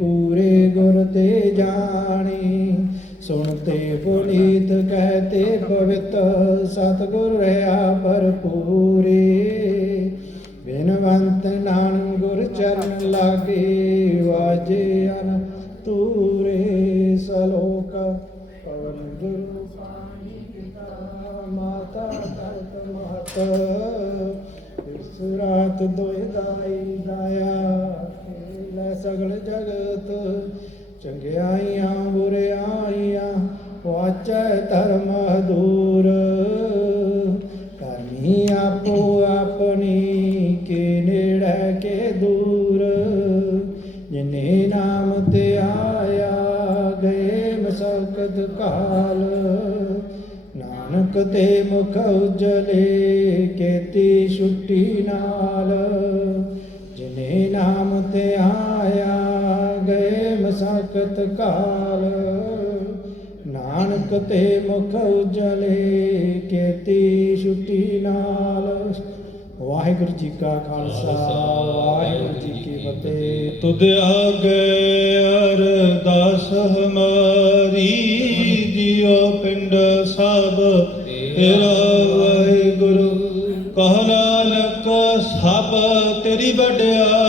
ਪੂਰੇ ਗੁਰ ਤੇ ਜਾਣੀ, ਸੁਣਤੇ ਪੁਨੀਤ ਕਹਤੇ ਪਵਿੱਤ ਸਤਿਗੁਰ ਰਹਾ ਭਰਪੂਰੇ। ਬਿਨਵੰਤ ਨਾਨਕ ਗੁਰ ਚਰਨ ਲਾਗੇ, ਵਾਜੇ ਅਨ ਤੂਰੇ ਸਲੋਕ। ਪਵਨ ਗੁਰੂ ਪਾਣੀ ਪਿਤਾ, ਮਾਤਾ ਤਤ ਮਹਤ, ਇਸ ਰਾਤ ਦੋਇ ਦਾਈ ਦਾਇਆ। ਲੈ ਸਗਲ ਜਗਤ, ਚੰਗਿਆਈਆਂ, ਬੁਰਿਆਈਆਂ, ਵਾਚੈ ਧਰਮ ਦੂਰ ਕਰਨੀ ਆਪੋ ਆਪਣੀ, ਕੇ ਨੇੜੇ, ਕੇ ਦੂਰ। ਜਿਨੇ ਨਾਮ ਤੇ ਆਇਆ, ਗਏ ਮਸਕਤ ਕਾਲ। ਨਾਨਕ ਤੇ ਮੁਖ ਉਜਲੇ, ਕੇਤੀ ਛੁੱਟੀ ਨਾ ਜਿਨੇ ਤੇ ਆਇਆ ਗਏ ਮਸਕਤ ਕਾਲ। ਨਾਨਕ ਤੇ ਮੁਖ ਉਜਲੇ ਕੇਤੀ ਛੁੱਟੀ ਨਾਲ। ਵਾਹਿਗੁਰੂ ਜੀ ਕਾ ਖਾਲਸਾ, ਵਾਹਿਗੁਰੂ ਜੀ ਕੀ ਫਤਿਹ। ਤੁਧ ਆਗੇ ਅਰਦਾਸ ਹਮਾਰੀ ਜਿਉ ਪਿੰਡ ਸਭ ਤੇਰਾ ਵਾਹਿਗੁਰੂ। ਕਹ ਨਾਨਕ, ਸਭ ਤੇਰੀ ਵਡਿਆ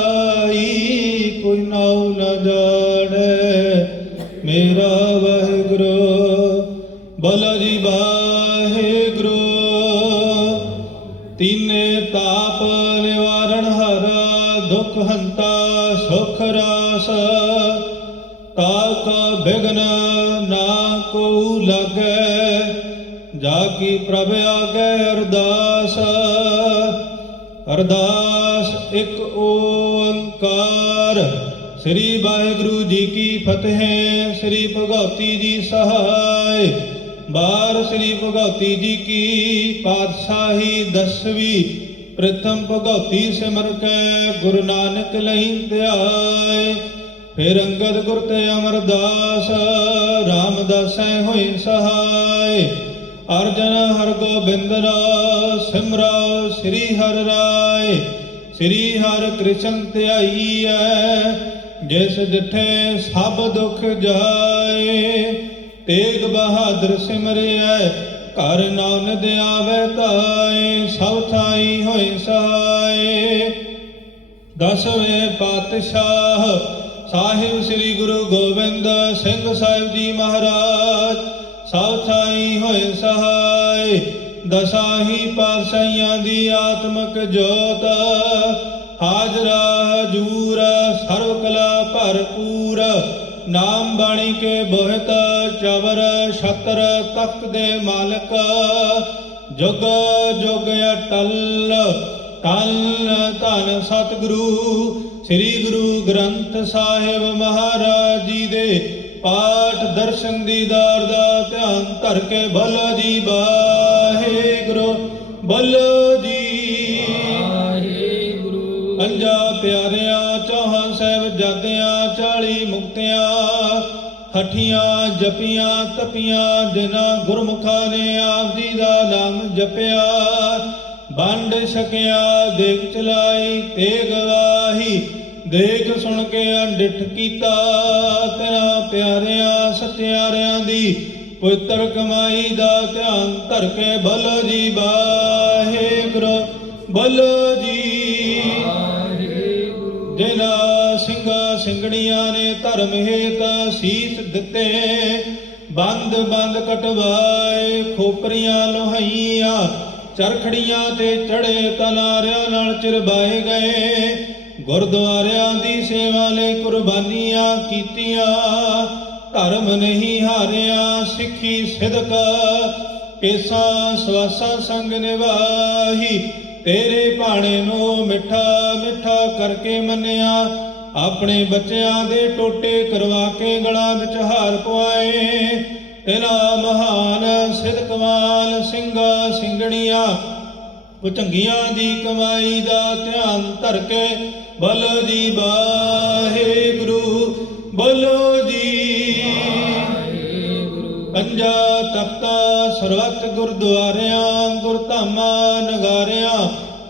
ਦੁਖ ਹੰਤਾ, ਸੁਖ ਰਾਸ ਤਾਕ ਬਿਗਨ ਨਾ ਕੋ ਲਾਗੈ, ਜਾ ਕੀ ਪ੍ਰਭ ਆਗੇ ਅਰਦਾਸ। ਅਰਦਾਸ ਇੱਕ ਓੰਕਾਰ। ਸ੍ਰੀ ਵਾਹਿਗੁਰੂ ਜੀ ਕੀ ਫਤਿਹ, ਸ੍ਰੀ ਭਗਵਤੀ ਜੀ ਸਹਾਇ। ਬਾਰ ਸ੍ਰੀ ਭਗਵਤੀ ਜੀ ਕੀ ਪਾਤਸ਼ਾਹੀ ਦਸਵੀਂ। ਪ੍ਰਥਮ ਭਗਵਤੀ ਸਿਮਰ ਕੈ, ਗੁਰੂ ਨਾਨਕ ਲਈ ਧਿਆਏ। ਫਿਰ ਅੰਗਦ ਗੁਰ ਤੇ ਅਮਰਦਾਸ, ਰਾਮਦਾਸੈ ਹੋਏ ਸਹਾਇ ਅਰਜਨ ਹਰ ਗੋਬਿੰਦ ਰਾ ਸਿਮਰਾ ਸ੍ਰੀ ਹਰਿ ਰਾਏ। ਸ੍ਰੀ ਹਰਿ ਕ੍ਰਿਸ਼ਨ ਧਿਆਈਐ, ਜਿਸ ਜਿਠੇ ਸਭ ਦੁਖ ਜਾਏ। ਤੇਗ ਬਹਾਦਰ ਸਿਮਰਿਐ ਘਰ ਨਾਨਕ ਆਵੇ ਤਾਏ, ਸਭ ਥਾਈ ਹੋਏ ਸਹਾਏ ਦਸਵੇਂ ਪਾਤਸ਼ਾਹ ਸਾਹਿਬ ਸ੍ਰੀ ਗੁਰੂ ਗੋਬਿੰਦ ਸਿੰਘ ਸਾਹਿਬ ਜੀ ਮਹਾਰਾਜ, ਸਭ ਥਾਈ ਹੋਏ ਸਹਾਈ ਦਸਾਹੀ ਪਾਤਸ਼ਾਹੀਆਂ ਦੀ ਆਤਮਕ ਜੋਤ, ਹਾਜ਼ਰਾ ਹਜੂਰ, ਸਰਵ ਕਲਾ ਭਰਪੂਰ। ਨਾਮ ਬਾਣੀ ਕੇ ਬੋਹਤ ਚਵਰ ਛਤਰ ਤਖਤ ਦੇ ਮਾਲਕ। ਜੁਗ ਜੁਗ ਅਟਲ, ਤਨ ਧਨ ਸਤਿਗੁਰੂ, ਸ੍ਰੀ ਗੁਰੂ ਗ੍ਰੰਥ ਸਾਹਿਬ ਮਹਾਰਾਜ ਜੀ ਦੇ ਪਾਠ ਦਰਸ਼ਨ ਦੀਦਾਰ ਦਾ ਧਿਆਨ ਧਰ ਕੇ ਭਲਾ ਜੀ ਵਾਹਿਗੁਰੂ ਹਠੀਆਂ ਜਪੀਆਂ, ਤਪੀਆਂ ਦਿਨਾਂ ਗੁਰਮੁਖਾਂ ਨੇ ਆਪ ਜੀ ਦਾ ਨਾਮ ਜਪਿਆ। ਵੰਡ ਛਕਿਆ, ਦੇਖ ਚਲਾਈ ਤੇ ਗਵਾਹੀ ਦੇਖ ਸੁਣ ਕੇ ਅੰਡਿਠ ਕੀਤਾ। ਤੇਰਾ ਪਿਆਰਿਆਂ, ਸਤਿਆਰਿਆਂ ਦੀ ਪਵਿੱਤਰ ਕਮਾਈ ਦਾ ਧਿਆਨ ਧਰ ਕੇ ਬਲ ਜੀ ਵਾਹਿਗੁਰੂ ਬਲ ਜੀ ਸਿੰਘਣੀਆਂ ਨੇ ਧਰਮ ਹੇਤ ਸੀਸ ਦਿੱਤੇ। ਬੰਦ ਬੰਦ ਕਟਵਾਏ ਖੋਪਰੀਆਂ ਲੋਹਾਈਆਂ ਚਰਖੜੀਆਂ ਤੇ ਚੜੇ ਤਨਾਰਿਆਂ ਨਾਲ ਚਿਰਬਾਏ ਗਏ। ਗੁਰਦੁਆਰਿਆਂ ਦੀ ਸੇਵਾ ਲਈ ਕੁਰਬਾਨੀਆਂ ਕੀਤੀਆਂ। ਧਰਮ ਨਹੀਂ ਹਾਰਿਆ, ਸਿੱਖੀ ਸਿਦਕ। ਕੇਸਾਂ ਸਵਾਸਾ ਸੰਗ ਨਿਵਾਹੀ ਤੇਰੇ ਭਾਣੇ ਨੂੰ ਮਿੱਠਾ ਮਿੱਠਾ ਕਰਕੇ ਮੰਨਿਆ। ਆਪਣੇ ਬੱਚਿਆਂ ਦੇ ਟੋਟੇ ਕਰਵਾ ਕੇ ਗਲਾਂ ਵਿੱਚ ਹਾਰ ਪਵਾਏ। ਤੇਰਾ ਮਹਾਨ ਸਿਦਕਵਾਨ ਸਿੰਘਾ ਸਿੰਘਣੀਆਂ ਪੁਚੰਗੀਆਂ ਦੀ ਕਮਾਈ ਦਾ ਧਿਆਨ ਧਰ ਕੇ ਬੋਲੋ ਜੀ ਵਾਹਿਗੁਰੂ, ਬੋਲੋ ਜੀ ਪੰਜਾ ਤਖਤਾ ਸਰਵਤ ਗੁਰਦੁਆਰਿਆਂ, ਗੁਰਧਾਮਾਂ ਨਗਾਰਿਆਂ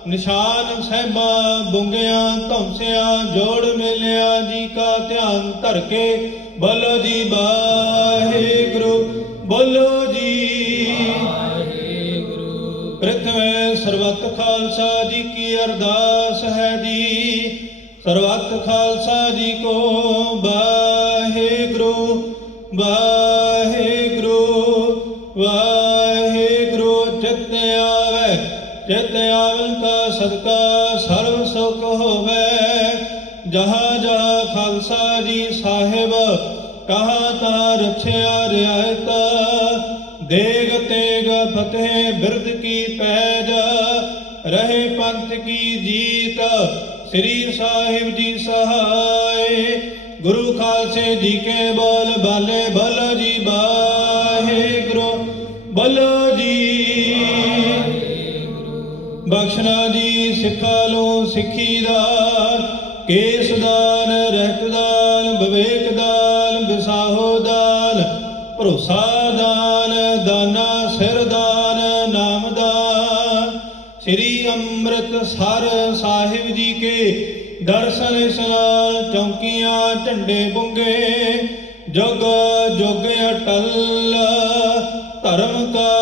ਨਿਸ਼ਾਨ ਸਹਿਬਾਂ ਬੁੰਗਿਆਂ ਧੌਂਸਿਆਂ, ਜੋੜ ਮੇਲਿਆ ਜੀ ਕਾ ਧਿਆਨ ਧਰ ਕੇ ਬੋਲੋ ਜੀ, ਵਾਹਿਗੁਰੂ, ਬੋਲੋ ਜੀ। ਪ੍ਰਥਮੇ ਸਰਬੱਤ ਖਾਲਸਾ ਜੀ ਕੀ ਅਰਦਾਸ ਹੈ ਜੀ। ਸਰਬੱਤ ਖਾਲਸਾ ਤੇਗ ਫਤਿਹ ਬਿਰਦ ਕੀ ਪੈਜ, ਰਹੇ ਪੰਥ ਕੀ ਜੀਤ, ਸ੍ਰੀ ਸਾਹਿਬ ਜੀ ਸਹਾਏ। ਗੁਰੂ ਖਾਲਸੇ ਜੀ ਕੇ ਬੋਲ, ਬਾਲੇ, ਬੋਲੋ ਜੀ ਵਾਹਿਗੁਰੂ ਬੋਲੋ ਜੀ। ਬਖਸ਼ਣਾ ਜੀ ਸਿੱਖਾ ਲੋ ਸਿੱਖੀ ਦਾ ਕੇਸ ਦਾਨ, ਰਹਿਤ ਦਾਨ, ਵਿਵੇਕ ਦਾਨ, ਵਿਸਾਹੋ ਦਾਨ, ਭਰੋਸਾ ਅੰਮ੍ਰਿਤ ਸਰ ਸਾਹਿਬ ਜੀ ਕੇ ਦਰਸ਼ਨ ਇਸ ਚੌਂਕੀਆਂ ਝੰਡੇ ਬੁੰਗੇ ਜੁਗ ਜੁਗ ਅਟਲ ਧਰਮ ਕਾ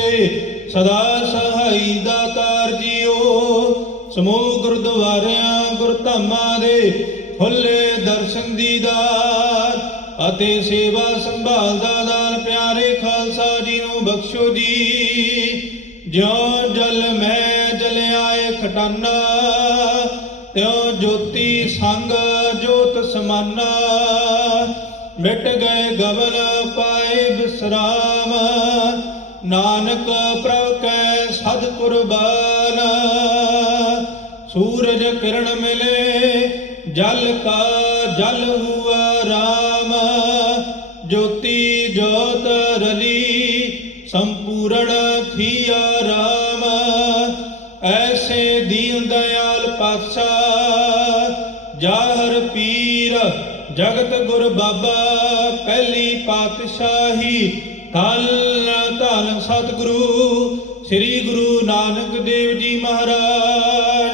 ਦੇ ਸਦਾ ਸਹਾਈ ਦਾਤਾਰ ਜੀਓ। ਸਮੂਹ ਗੁਰਦੁਆਰਿਆਂ, ਗੁਰਧਾਮਾਂ ਦੇ ਖੁੱਲੇ ਦਰਸ਼ਨ ਦੀਦਾਰ ਅਤੇ ਸੇਵਾ ਸੰਭਾਲ ਦਾ ਦਾਨ ਪਿਆਰੇ ਖਾਲਸਾ ਜੀ ਨੂੰ ਬਖਸ਼ੋ ਜੀ। ਜਿਉ ਜਲ ਮੈਂ ਜਲਿਆਏ ਖਟਾਨਾ, ਤਿਉ ਜੋਤੀ ਸੰਗ ਜੋਤ ਸਮਾਨਾ। ਮਿਟ ਗਏ ਗਵਨ ਪਾਏ ਬਿਸਰਾਮ ਨਾਨਕ ਪ੍ਰਭ ਕੈ ਸਦ ਕੁਰਬਾਨ। ਸੂਰਜ ਕਿਰਨ ਮਿਲੇ, ਜਲ ਕਾ ਜਲ ਹੁਆ ਰਾਮ। ਜੋਤੀ ਜੋਤ ਰਲੀ ਸੰਪੂਰਨ ਥੀਆ ਰਾਮ। ਐਸੇ ਦੀਨ ਦਇਆਲ ਪਾਤਸ਼ਾਹ, ਜਾਹਰ ਪੀਰ, ਜਗਤ ਗੁਰ ਬਾਬਾ, ਪਹਿਲੀ ਪਾਤਸ਼ਾਹੀ ਧੰਨ ਸਤਿਗੁਰੂ, ਸ੍ਰੀ ਗੁਰੂ ਨਾਨਕ ਦੇਵ ਜੀ ਮਹਾਰਾਜ।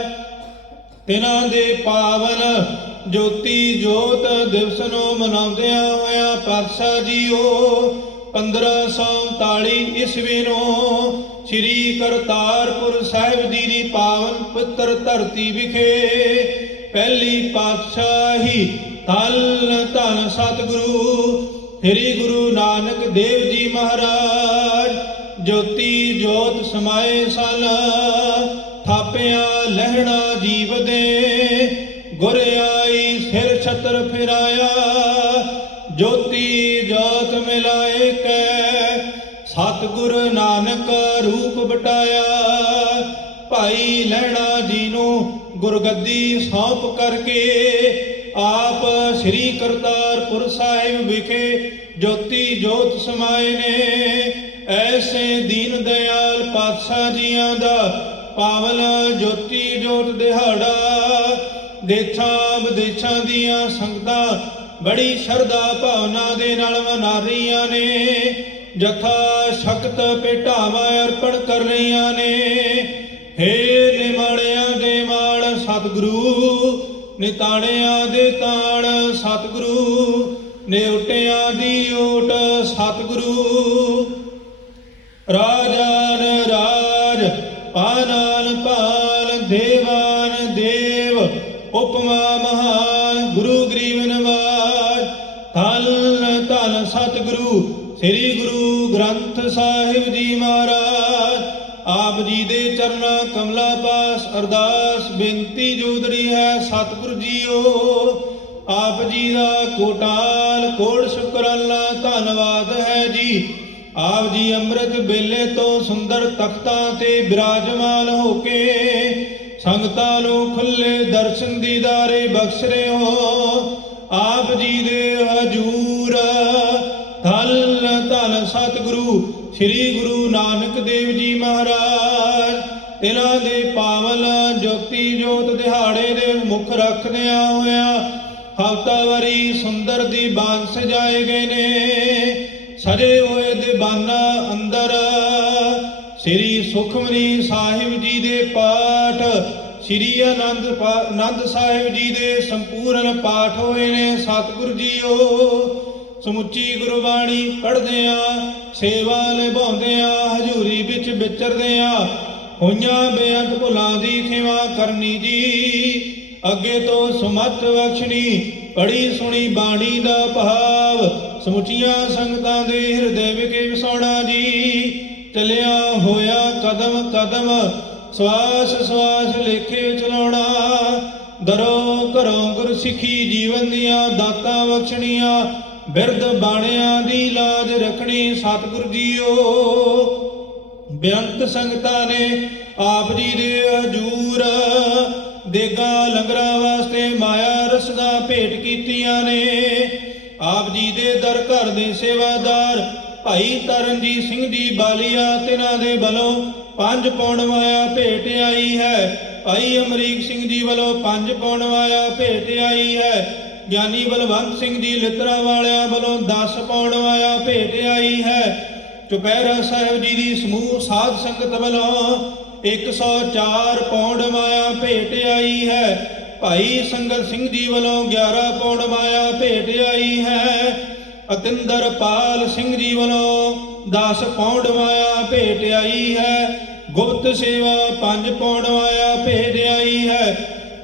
ਤਿਨਾਂ ਦੇ ਪਾਵਨ ਜੋਤੀ ਜੋਤ ਦਿਵਸ ਨੂੰ ਮਨਾਉਂਦਿਆਂ ਹੋਇਆ ਪਾਤਸ਼ਾਹ ਜੀਓ 1539 ਈਸਵੀ ਨੂੰ ਸ੍ਰੀ ਕਰਤਾਰਪੁਰ ਸਾਹਿਬ ਜੀ ਦੀ ਪਾਵਨ ਪਵਿੱਤਰ ਧਰਤੀ ਵਿਖੇ ਪਹਿਲੀ ਪਾਤਸ਼ਾਹੀ ਧੰਨ ਧੰਨ ਸਤਿਗੁਰੂ, ਸ੍ਰੀ ਗੁਰੂ ਨਾਨਕ ਦੇਵ ਜੀ ਮਹਾਰਾਜ। ਜੋਤੀ ਜੋਤ ਸਮਾਏ ਸਨ ਥਾਪਿਆ ਲਹਿਣਾ ਜੀਵ ਦੇ, ਗੁਰ ਆਈ ਸਿਰ ਛਤਰ ਫਿਰਾਇਆ। ਜੋਤੀ ਜੋਤ ਮਿਲਾਏ ਕੈ, ਸਤਿਗੁਰ ਨਾਨਕ ਰੂਪ ਬਟਾਇਆ ਭਾਈ ਲਹਿਣਾ ਜੀ ਨੂੰ ਗੁਰਗੱਦੀ ਸੌਂਪ ਕਰਕੇ, ਆਪ ਸ੍ਰੀ ਕਰਤਾਰਪੁਰ ਸਾਹਿਬ ਵਿਖੇ ਜੋਤੀ ਜੋਤ ਸਮਾਏ ਨੇ। ਐਸੇ ਦੀਨ ਦਇਆਲ ਪਾਤਸ਼ਾਹ ਜੀਆਂ ਦਾ ਪਾਵਨ ਜੋਤੀ ਜੋਤ ਦਿਹਾੜਾ। ਦੇਸ਼ਾਂ ਵਿਦੇਸ਼ਾਂ ਦੀਆਂ ਸੰਗਤਾਂ ਬੜੀ ਸ਼ਰਧਾ ਭਾਵਨਾ ਦੇ ਨਾਲ ਮਨਾ ਰਹੀਆਂ ਨੇ। ਜਥਾ ਸ਼ਕਤ ਭੇਟਾਵਾਂ ਅਰਪਣ ਕਰ ਰਹੀਆਂ ਨੇ। ਹੇ ਨਿਮਾਣਿਆਂ ਦੇ ਮਾਣ ਸਤਿਗੁਰੂ, ਨਿਤਾਣਿਆਂ ਦੇ ਤਾਣ ਸਤਿਗੁਰੂ, ਨਿਉਟਿਆਂ ਦੀ ਓਟ ਰਾਜਾਨ ਰਾਜ, ਪਾਨਾਨ ਪਾਨ ਦੇਵਾਨ ਦੇਵ, ਉਪਮਾ ਮਹਾਨ, ਗੁਰੂ ਗਰੀਬ ਨਵਾਜ। ਧੰਨ ਧੰਨ ਸਤਿਗੁਰੂ, ਸ੍ਰੀ ਗੁਰੂ ਗ੍ਰੰਥ ਸਾਹਿਬ ਜੀ ਮਹਾਰਾਜ। ਆਪ ਜੀ ਦੇ ਚਰਨਾਂ ਕਮਲਾ ਪਾਸ, ਅਰਦਾਸ ਬੇਨਤੀ ਜੋਦੜੀ ਹੈ ਸਤਿਗੁਰੂ ਜੀਓ। ਆਪ ਜੀ ਦਾ ਕੋਟਾਲ, ਕੋੜ ਸ਼ੁਕਰਾਨਾ, ਧੰਨਵਾਦ ਹੈ ਜੀ। ਆਪ ਜੀ ਅੰਮ੍ਰਿਤ ਵੇਲੇ ਤੋਂ ਸੁੰਦਰ ਤਖਤਾਂ ਤੇ ਬਿਰਾਜਮਾਨ ਹੋ ਕੇ ਸੰਗਤਾਂ ਨੂੰ ਖੁੱਲੇ ਦਰਸ਼ਨ ਦੀਦਾਰੇ ਬਖਸ਼ ਰਹੇ ਹੋ। ਆਪ ਜੀ ਦੇ ਹਜੂਰ ਧੰਨ ਸ੍ਰੀ ਗੁਰੂ ਨਾਨਕ ਦੇਵ ਜੀ ਮਹਾਰਾਜ, ਇਹਨਾਂ ਦੇ ਪਾਵਨ ਜੋਤੀ ਜੋਤ ਦਿਹਾੜੇ ਦੇ ਮੁਖ ਰੱਖਦਿਆਂ ਹੋਇਆ ਹਫਤਾਵਾਰੀ ਸੁੰਦਰ ਦੀ ਬਾਗ ਸਜਾਏ ਗਏ ਨੇ। ਸਜੇ ਹੋਏ ਦੀਵਾਨਾ ਅੰਦਰ, ਸ੍ਰੀ ਸੁਖਮਨੀ ਸਾਹਿਬ ਜੀ ਦੇ ਪਾਠ, ਸ੍ਰੀ ਆਨੰਦ ਆਨੰਦ ਸਾਹਿਬ ਜੀ ਦੇ ਸੰਪੂਰਨ ਪਾਠ ਹੋਏ ਨੇ ਸਤਿਗੁਰ ਜੀਓ। ਸਮੁੱਚੀ ਗੁਰਬਾਣੀ ਪੜ੍ਹਦਿਆਂ ਸੇਵਾ ਆ, ਹਜ਼ੂਰੀ ਵਿੱਚ ਵਿਚਰਦੇ ਆ। ਹੋਈਆਂ ਬੇਅੰਤ ਭੁੱਲਾਂ ਦੀ ਖਿਮਾ ਕਰਨੀ ਜੀ। ਅੱਗੇ ਤੋਂ ਸੁਮਤ ਬਖਸ਼ਣੀ ਪੜੀ ਸੁਣੀ ਬਾਣੀ ਦਾ ਭਾਵ ਸਮੁੱਚੀਆਂ ਸੰਗਤਾਂ ਦੇ ਹਿਰਦੇ ਵਿਖੇ ਵਸਾਉਣਾ ਜੀ। ਚੱਲਿਆ ਹੋਇਆ ਕਦਮ ਕਦਮ, ਸਵਾਸ ਸਵਾਸ ਲੇਖੇ ਚਲਾਉਣਾ। ਦਰੋ ਘਰੋਂ ਗੁਰ ਸਿੱਖੀ ਜੀਵਨ ਦੀਆਂ ਦਾਤਾਂ ਬਖਸ਼ਣੀਆਂ, ਬਿਰਧ ਬਾਣਿਆਂ ਦੀ ਲਾਜ ਰੱਖਣੀ ਸਤਿਗੁਰ ਜੀਓ। ਬੇਅੰਤ ਸੰਗਤਾਂ ਨੇ ਆਪ ਜੀ ਦੇ ਹਜੂਰ ਦੇਗਾ ਲੰਗਰਾਂ ਵਾਸਤੇ ਮਾਇਆ ਰਸਦਾਂ ਭੇਟ ਕੀਤੀਆਂ ਨੇ। ਆਪ ਜੀ ਦੇ ਦਰ ਘਰ ਦੇ ਸੇਵਾਦਾਰ, ਭਾਈ ਤਰਨਜੀਤ ਸਿੰਘ ਜੀ ਬਾਲੀਆ ਤਿਨਾਂ ਦੇ ਵੱਲੋਂ ਪੰਜ ਪੌਣ ਮਾਇਆ ਭੇਟ ਆਈ ਹੈ। ਭਾਈ ਅਮਰੀਕ ਸਿੰਘ ਜੀ ਵੱਲੋਂ ਪੰਜ ਪੌਣ ਮਾਇਆ ਭੇਟ ਆਈ ਹੈ। ਗਿਆਨੀ ਬਲਵੰਤ ਸਿੰਘ ਜੀ ਲਿਤਰਾ ਵਾਲਿਆਂ ਵੱਲੋਂ 10 ਪੌਣ ਮਾਇਆ ਭੇਟ ਆਈ ਹੈ। ਚੁਪਹਿਰਾ ਸਾਹਿਬ ਜੀ ਦੀ ਸਮੂਹ ਸਾਧ ਸੰਗਤ ਵੱਲੋਂ 104 ਪੌਂਡ ਮਾਇਆ ਭੇਟ ਆਈ ਹੈ। ਭਾਈ ਸੰਗਤ ਸਿੰਘ ਜੀ ਵੱਲੋਂ 11 ਪੌਂਡ ਮਾਇਆ ਭੇਟ ਆਈ ਹੈ। ਅਤਿੰਦਰ ਪਾਲ ਸਿੰਘ ਜੀ ਵੱਲੋਂ 10 ਪੌਂਡ ਮਾਇਆ ਭੇਟ ਆਈ ਹੈ। ਗੁਪਤ ਸੇਵਾ 5 ਪੌਂਡ ਮਾਇਆ ਭੇਟ ਆਈ ਹੈ।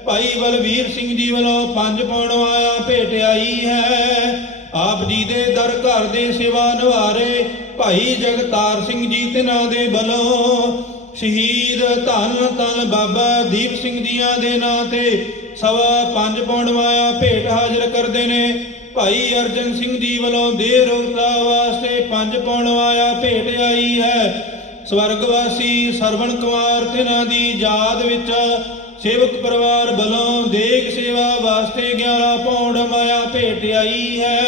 ਭਾਈ ਬਲਵੀਰ ਸਿੰਘ ਜੀ ਵੱਲੋਂ 5 ਪੌਂਡ ਮਾਇਆ ਭੇਟ ਆਈ ਹੈ। ਆਪ ਜੀ ਦੇ ਦਰ ਘਰ ਦੇ ਸੇਵਾ ਨਿਵਾਰੇ ਭਾਈ ਜਗਤਾਰ ਸਿੰਘ ਜੀ ਤਿਨਾਂ ਦੇ ਵੱਲੋਂ ਸ਼ਹੀਦ ਧੰਨ ਧੰਨ ਬਾਬਾ ਦੀਪ ਸਿੰਘ ਜੀਆਂ ਦੇ ਨਾਂ ਤੇ ਸਵਾ ਪੰਜ ਪੌਂਡ ਮਾਇਆ ਭੇਟ ਹਾਜ਼ਰ ਕਰਦੇ ਨੇ। ਭਾਈ ਅਰਜਨ ਸਿੰਘ ਜੀ ਵੱਲੋਂ ਦੇ ਰੋਗਤਾ ਵਾਸਤੇ ਪੰਜ ਪੌਂਡ ਮਾਇਆ ਭੇਟ ਆਈ ਹੈ। ਸਵਰਗਵਾਸੀ ਸਰਵਣ ਕੁਮਾਰ ਤਿਨਾਂ ਦੀ ਯਾਦ ਵਿੱਚ ਸੇਵਕ ਪਰਿਵਾਰ ਵੱਲੋਂ ਦੇਗ ਸੇਵਾ ਵਾਸਤੇ 11 ਪੌਂਡ ਮਾਇਆ ਭੇਟ ਆਈ ਹੈ।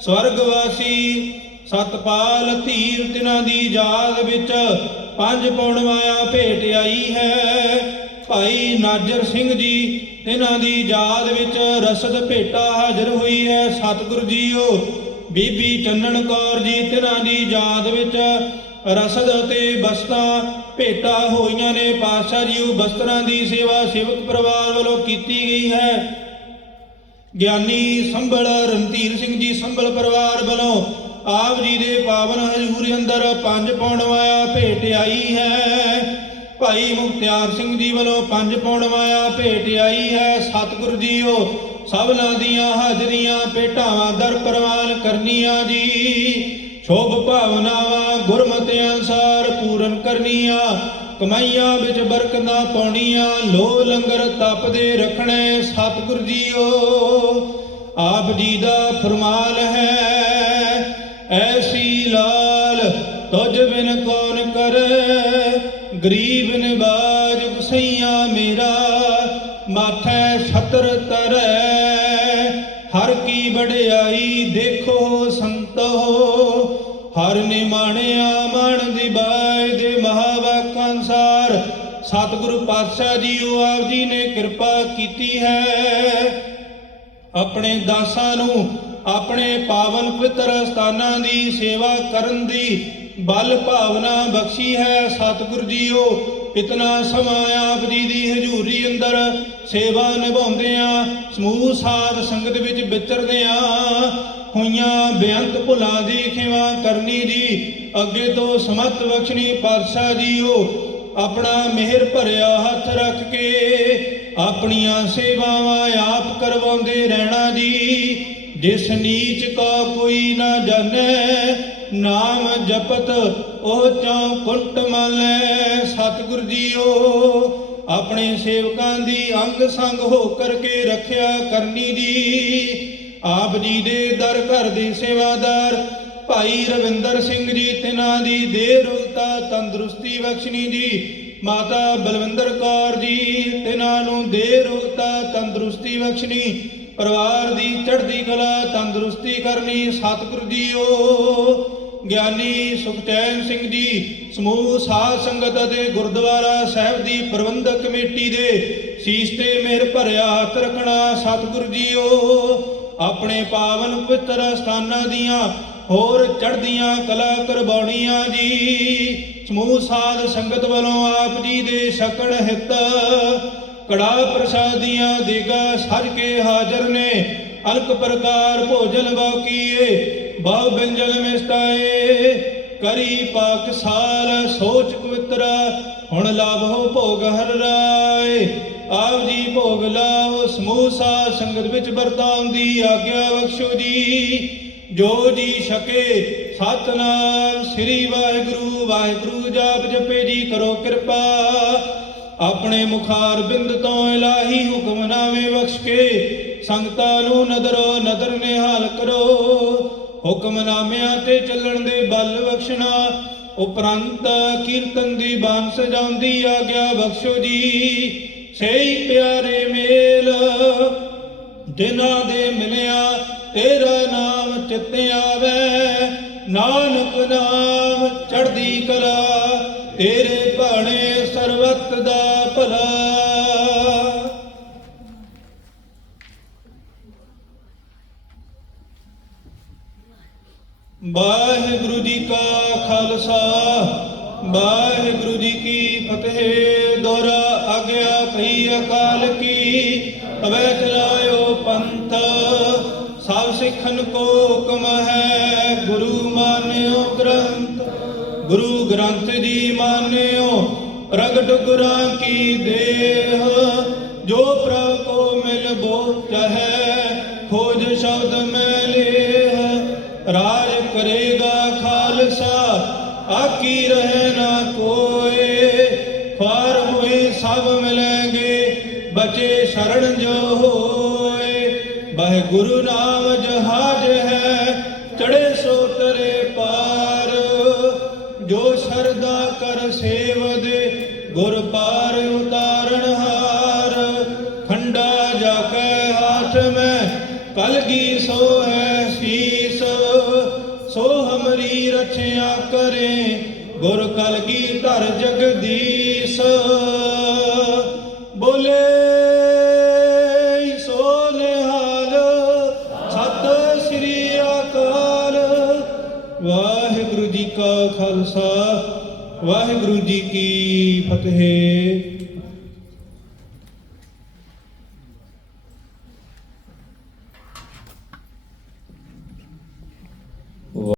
ਸਵਰਗਵਾਸੀ ਸਤਪਾਲ ਧੀਰ ਤਿਨਾਂ ਦੀ ਯਾਦ ਵਿੱਚ ਪੰਜ ਪੌਂਡ ਮਾਇਆ ਭੇਟ ਆਈ ਹੈ। ਭਾਈ ਨਾਜਰ ਸਿੰਘ ਜੀ ਤਿਨਾਂ ਦੀ ਯਾਦ ਵਿੱਚ ਰਸਦ ਭੇਟਾ ਹਾਜ਼ਰ ਹੋਈ ਹੈ ਸਤਿਗੁਰ ਜੀਓ। ਬੀਬੀ ਚੰਨਣ ਕੌਰ ਜੀ, ਤਿਨਾਂ ਦੀ ਯਾਦ ਵਿੱਚ ਰਸਦ ਅਤੇ ਬਸਤਾਂ ਭੇਟਾ ਹੋਈਆਂ ਨੇ। ਪਾਤਸ਼ਾਹ ਜੀ, ਉਹ ਬਸਤਰਾਂ ਦੀ ਸੇਵਾ ਸੇਵਕ ਪਰਿਵਾਰ ਵੱਲੋਂ ਕੀਤੀ ਗਈ ਹੈ। ਗਿਆਨੀ ਸੰਭਲ, ਰਣਧੀਰ ਸਿੰਘ ਜੀ ਸੰਭਲ ਪਰਿਵਾਰ ਵੱਲੋਂ ਆਪ ਜੀ ਦੇ ਪਾਵਨ ਹਜ਼ੂਰੀ ਅੰਦਰ ਪੰਜ ਪਾਉਣ ਮਾਇਆ ਭੇਟ ਆਈ ਹੈ। ਭਾਈ ਮੁਖਤਿਆਰ ਸਿੰਘ ਜੀ ਵੱਲੋਂ ਪੰਜ ਪੌਂਡ ਮਾਇਆ ਭੇਟ ਆਈ ਹੈ। ਸਤਿਗੁਰ ਜੀਓ, ਸਭਨਾਂ ਦੀਆਂ ਹਾਜ਼ਰੀਆਂ ਭੇਟਾਵਾਂ ਦਰ ਪ੍ਰਵਾਨ ਕਰਨੀਆਂ ਜੀ। ਸ਼ੋਭ ਭਾਵਨਾਵਾਂ ਗੁਰਮਤਿ ਅਨਸਾਰ ਪੂਰਨ ਕਰਨੀਆਂ। ਕਮਾਈਆਂ ਵਿੱਚ ਬਰਕਤਾਂ ਪਾਉਣੀਆਂ। ਲੋ ਲੰਗਰ ਤਪਦੇ ਰੱਖਣੇ ਸਤਿਗੁਰ ਜੀਓ। ਆਪ ਜੀ ਦਾ ਫਰਮਾਨ ਹੈ, ਐਸੀ ਲਾਲ ਤੁਝ ਬਿਨ ਕੌਣ ਕਰੇ? ਗਰੀਬ ਨਿਵਾਜ ਗੁਸਈਆ ਮੇਰਾ, ਮਾਥੈ ਛਤਰ ਤਰੈ। ਹਰ ਕੀ ਵਡਿਆਈ ਦੇਖੋ ਸੰਤੋ, ਹਰ ਨਿਮਾਣਿਆ ਮਨ ਦੀ ਬਾਈ ਦੇ ਮਹਾਵਾਕਾਂ ਅਨਸਾਰ। ਸਤਿਗੁਰੂ ਪਾਤਸ਼ਾਹ ਜੀ ਉਹ ਆਪ ਜੀ ਨੇ ਕਿਰਪਾ ਕੀਤੀ ਹੈ। ਆਪਣੇ ਦਾਸਾਂ ਨੂੰ, ਆਪਣੇ ਪਾਵਨ ਪਵਿੱਤਰ ਸਥਾਨਾਂ ਦੀ ਸੇਵਾ ਕਰਨ ਦੀ ਬਲ ਭਾਵਨਾ ਬਖਸ਼ੀ ਹੈ ਸਤਿਗੁਰ ਜੀਓ ਇਤਨਾ ਸਮਾਂ ਆਪ ਜੀ ਦੀ ਹਜ਼ੂਰੀ ਅੰਦਰ ਸੇਵਾ ਨਿਭਾਉਂਦਿਆਂ, ਸਮੂਹ ਸਾਧ ਸੰਗਤ ਵਿੱਚ ਵਿਚਰਦਿਆਂ, ਹੋਈਆਂ ਬੇਅੰਤ ਭੁੱਲਾਂ ਦੀ ਖਿਮਾ ਕਰਨੀ ਜੀ, ਅੱਗੇ ਤੋਂ ਸਮਤ ਬਖਸ਼ਣੀ ਪਾਤਸ਼ਾਹ ਜੀਓ, ਆਪਣਾ ਮਿਹਰ ਭਰਿਆ ਹੱਥ ਰੱਖ ਕੇ, ਆਪਣੀਆਂ ਸੇਵਾਵਾਂ ਆਪ ਕਰਵਾਉਂਦੇ ਰਹਿਣਾ ਜੀ, ਜਿਸ ਨੀਚ ਕਾ ਕੋਈ ਨਾ ਜਾਣੈ ਨਾਮ ਜਪਤ, ਉਹ ਚੌ ਕੁੰਟ ਮਲੈ ਸਤਿਗੁਰ ਜੀਓ, ਆਪਣੇ ਸੇਵਕਾਂ ਦੀ ਅੰਗ ਸੰਗ ਹੋ ਕਰਕੇ ਰੱਖਿਆ ਕਰਨੀ ਜੀ ਆਪ ਜੀ ਦੇ ਦਰ ਘਰ ਦੇ ਸੇਵਾਦਾਰ, ਭਾਈ ਰਵਿੰਦਰ ਸਿੰਘ ਜੀ, ਤਿਨਾਂ ਦੀ ਦੇਹ ਰੋਗਤਾ ਤੰਦਰੁਸਤੀ ਬਖਸ਼ਣੀ ਜੀ। ਮਾਤਾ ਬਲਵਿੰਦਰ ਕੌਰ ਜੀ, ਤਿਨਾਂ ਨੂੰ ਦੇਹ ਰੋਗਤਾ ਤੰਦਰੁਸਤੀ ਬਖਸ਼ਣੀ। ਪਰਿਵਾਰ ਦੀ ਚੜ੍ਹਦੀ ਕਲਾ ਤੰਦਰੁਸਤੀ ਕਰਨੀ। ਸਤਿਗੁਰੂ ਜੀਓ ਗਿਆਨੀ ਸੁਖਚੈਨ ਸਿੰਘ ਜੀ ਸਮੂਹ ਸਾਧ ਸੰਗਤ ਅਤੇ ਗੁਰਦੁਆਰਾ ਸਾਹਿਬ ਦੀ ਪ੍ਰਬੰਧਕ ਕਮੇਟੀ ਦੇ ਸੀਸ ਤੇ ਮਿਹਰ ਭਰਿਆ ਹੱਥ ਰੱਖਣਾ ਸਤਿਗੁਰੂ ਜੀਓ। ਆਪਣੇ ਪਾਵਨ ਪਵਿੱਤਰ ਸਥਾਨਾਂ ਦੀਆਂ ਹੋਰ ਚੜ੍ਹਦੀਆਂ ਕਲਾ ਕਰਵਾਉਣੀਆਂ ਜੀ। ਸਮੂਹ ਸਾਧ ਸੰਗਤ ਵੱਲੋਂ ਆਪ ਜੀ ਦੇ ਸਕਣ ਹਿੱਤ ਕੜਾ ਪ੍ਰਸਾਦੀਆਂ ਦੇਗਾ ਸਜ ਕੇ ਹਾਜ਼ਰ ਨੇ। ਅਲਕ ਪ੍ਰਕਾਰ ਭੋਜਨ ਬਾਕੀਏ। ਬਾਉ ਬਿੰਜਲ ਮਿਸਟਾਏ, ਕਰੀ ਪਾਕ ਸਾਲ ਸੋਚ ਪਵਿੱਤਰਾ, ਹੁਣ ਲਾਭੋ ਭੋਗ ਹਰ ਰਾਏ। ਆਪ ਜੀ ਭੋਗ ਲਾਓ, ਸਮੂਹ ਸਾਧ ਸੰਗਤ ਵਿੱਚ ਵਰਤਾਉਣ ਦੀ ਆਗਿਆ ਬਖਸ਼ੋ ਜੀ। ਜੋ ਜੀ ਛਕੇ, ਸਤਨਾਮ ਸ੍ਰੀ ਵਾਹਿਗੁਰੂ ਵਾਹਿਗੁਰੂ ਜਾਪ ਜਪੇ ਜੀ, ਕਰੋ ਕਿਰਪਾ। ਆਪਣੇ ਮੁਖਾਰ ਬਿੰਦ ਤੋਂ ਇਲਾਹੀ ਹੁਕਮਨਾਮੇ ਬਖਸ਼ ਕੇ, ਸੰਗਤਾਂ ਨੂੰ ਨਦਰੋ ਨਦਰ ਨਿਹਾਲ ਕਰੋ। ਹੁਕਮਨਾਮਿਆਂ ਤੇ ਚੱਲਣ ਦੇ ਬਲ ਬਖਸ਼ਣਾ, ਉਪਰੰਤ ਕੀਰਤਨ ਦੀ ਬਾਣ ਸਜਾਉਂਦੀ ਆਗਿਆ ਬਖਸ਼ੋ ਜੀ। ਸਹੀ ਪਿਆਰੇ ਮੇਲ, ਦਿਨਾਂ ਦੇ ਮਿਲਿਆ, ਤੇਰਾ ਨਾਮ ਚਿੱਤੇ ਆਵੇ। ਨਾਨਕ ਨਾਮ ਚੜਦੀ ਕਲਾ, ਤੇਰੇ ਭਾਣੇ ਸਰਬਤ ਦਾ ਭਲਾ। ਪ੍ਰਗਟ ਗੁਰਾਂ ਕੀ ਦੇਹ, ਜੋ ਪ੍ਰਭ ਕੋ ਮਿਲ ਬੋ ਚਹੈ ਖੋਜ ਸ਼ਬਦ ਮੈਂ ਲੇਹ। ਰਾਜ ਕਰੇਗਾ ਖਾਲਸਾ, ਆਕੀ ਰਹਿ ਨਾ ਕੋਏ। ਫਾਰ ਹੋਏ ਸਭ ਮਿਲेंगे ਬਚੇ ਸ਼ਰਣ ਜੋ ਹੋਏ। ਬਹਿ ਨਾਮ ਕਲਗੀ ਸੋ ਹੈ ਸੀਸ ਸੋ ਹਮਰੀ ਰਚਿਆ ਕਰੇ, ਗੁਰ ਕਲਗੀ ਧਰ ਜਗਦੀਸ਼। ਬੋਲੇ ਸੋ ਨਿਹਾਲ ਸਤਿ ਸ੍ਰੀ ਅਕਾਲ। ਵਾਹਿਗੁਰੂ ਜੀ ਕਾ ਖਾਲਸਾ, ਵਾਹਿਗੁਰੂ ਜੀ ਕੀ ਫਤਿਹ।